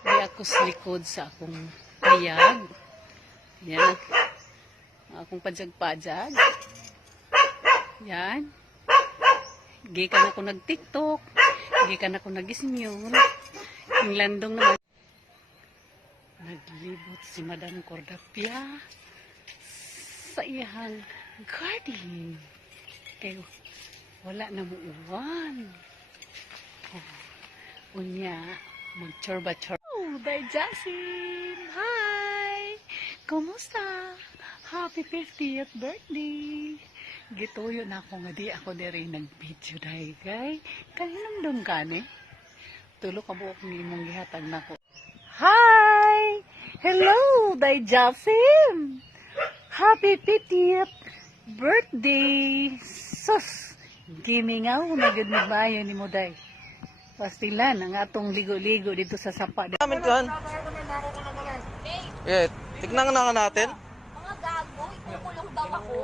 Di ako sa likod sa akong payag. Yan. Akong pajag-pajag. Yan. Gikan ako nag-TikTok. Gikan ako nag-ismule. Yung landong naman. Naglibot si Madam Cordapia sa iyang garden. Kayo, wala na mo uwan. Oh, unya, mag-chorba-chorba. Oh, Day Jasim! Hi! Kumusta? Happy 50th birthday! Gituyo na ako nga di ako diri nag-video dahil kay kaninong dong kani? Tulo ka buok ni mong gihatag nako. Hi! Hello, Day Jasim! Happy 50th birthday! Sus! Gimingaw na gud bayo ni mo day. Pastilan ang atong ligo-ligo dito sa sapa. Namin kan. Eh, tignan na nga natin. Mga gago, ikukulong daw ako.